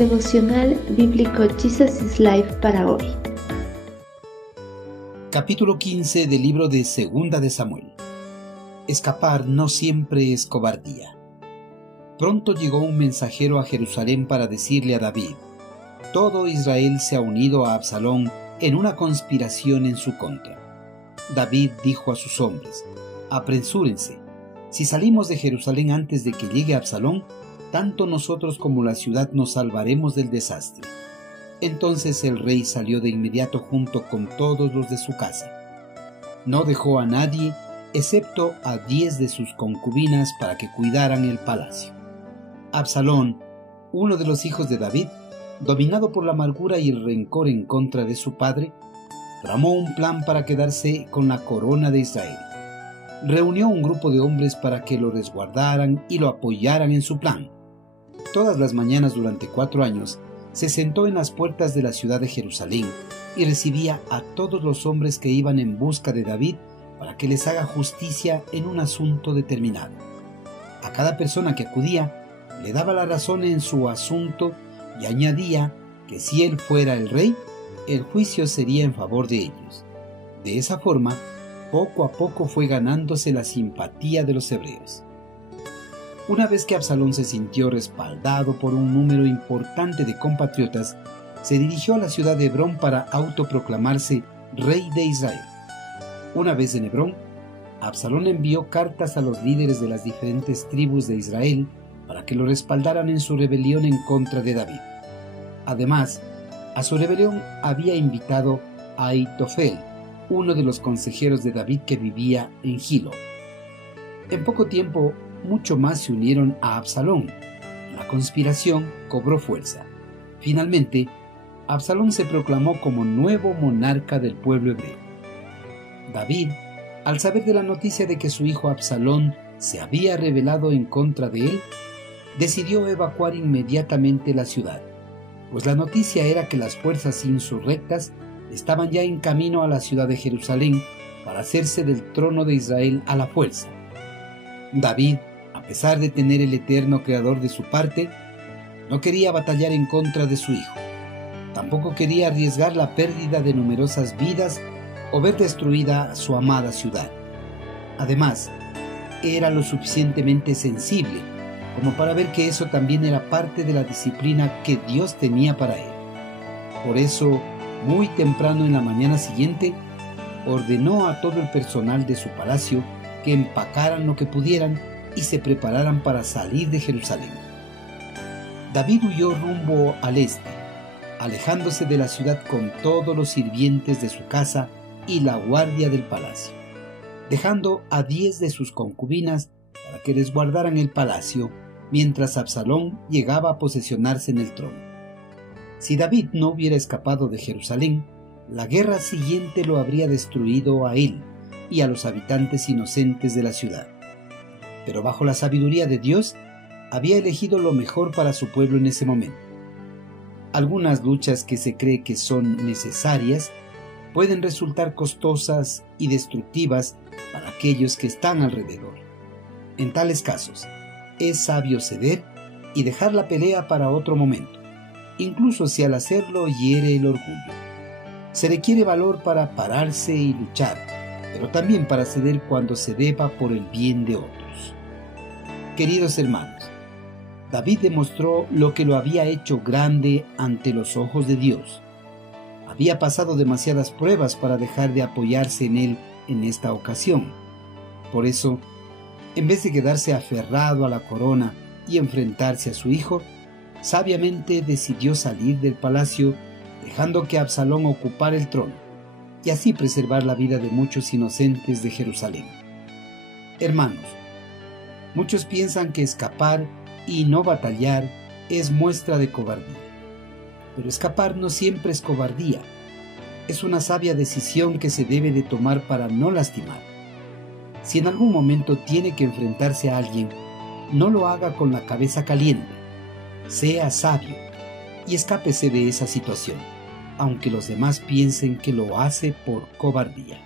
Devocional Bíblico Jesus is Life para hoy. Capítulo 15 del libro de Segunda de Samuel. Escapar no siempre es cobardía. Pronto llegó un mensajero a Jerusalén para decirle a David: todo Israel se ha unido a Absalón en una conspiración en su contra. David dijo a sus hombres: apresúrense. Si salimos de Jerusalén antes de que llegue Absalón, tanto nosotros como la ciudad nos salvaremos del desastre. Entonces el rey salió de inmediato junto con todos los de su casa. No dejó a nadie, excepto a 10 de sus concubinas para que cuidaran el palacio. Absalón, uno de los hijos de David, dominado por la amargura y el rencor en contra de su padre, tramó un plan para quedarse con la corona de Israel. Reunió un grupo de hombres para que lo resguardaran y lo apoyaran en su plan. Todas las mañanas durante 4 años se sentó en las puertas de la ciudad de Jerusalén y recibía a todos los hombres que iban en busca de David para que les haga justicia en un asunto determinado. A cada persona que acudía le daba la razón en su asunto y añadía que si él fuera el rey, el juicio sería en favor de ellos. De esa forma, poco a poco fue ganándose la simpatía de los hebreos. Una vez que Absalón se sintió respaldado por un número importante de compatriotas, se dirigió a la ciudad de Hebrón para autoproclamarse rey de Israel. Una vez en Hebrón, Absalón envió cartas a los líderes de las diferentes tribus de Israel para que lo respaldaran en su rebelión en contra de David. Además, a su rebelión había invitado a Ahitofel, uno de los consejeros de David que vivía en Gilo. En poco tiempo, mucho más se unieron a Absalón. La conspiración cobró fuerza. Finalmente, Absalón se proclamó como nuevo monarca del pueblo hebreo. David, al saber de la noticia de que su hijo Absalón se había rebelado en contra de él, decidió evacuar inmediatamente la ciudad, pues la noticia era que las fuerzas insurrectas estaban ya en camino a la ciudad de Jerusalén para hacerse del trono de Israel a la fuerza. David, a pesar de tener el eterno Creador de su parte, no quería batallar en contra de su hijo. Tampoco quería arriesgar la pérdida de numerosas vidas o ver destruida su amada ciudad. Además, era lo suficientemente sensible como para ver que eso también era parte de la disciplina que Dios tenía para él. Por eso, muy temprano en la mañana siguiente, ordenó a todo el personal de su palacio que empacaran lo que pudieran y se prepararan para salir de Jerusalén. David huyó rumbo al este, alejándose de la ciudad con todos los sirvientes de su casa y la guardia del palacio, dejando a 10 de sus concubinas para que resguardaran el palacio mientras Absalón llegaba a posesionarse en el trono. Si David no hubiera escapado de Jerusalén, la guerra siguiente lo habría destruido a él y a los habitantes inocentes de la ciudad. Pero bajo la sabiduría de Dios, había elegido lo mejor para su pueblo en ese momento. Algunas luchas que se cree que son necesarias pueden resultar costosas y destructivas para aquellos que están alrededor. En tales casos, es sabio ceder y dejar la pelea para otro momento, incluso si al hacerlo hiere el orgullo. Se requiere valor para pararse y luchar, pero también para ceder cuando se deba por el bien de otros. Queridos hermanos, David demostró lo que lo había hecho grande ante los ojos de Dios. Había pasado demasiadas pruebas para dejar de apoyarse en él en esta ocasión. Por eso, en vez de quedarse aferrado a la corona y enfrentarse a su hijo, sabiamente decidió salir del palacio, dejando que Absalón ocupara el trono, y así preservar la vida de muchos inocentes de Jerusalén. Hermanos, muchos piensan que escapar y no batallar es muestra de cobardía. Pero escapar no siempre es cobardía. Es una sabia decisión que se debe de tomar para no lastimar. Si en algún momento tiene que enfrentarse a alguien, no lo haga con la cabeza caliente. Sea sabio y escápese de esa situación, aunque los demás piensen que lo hace por cobardía.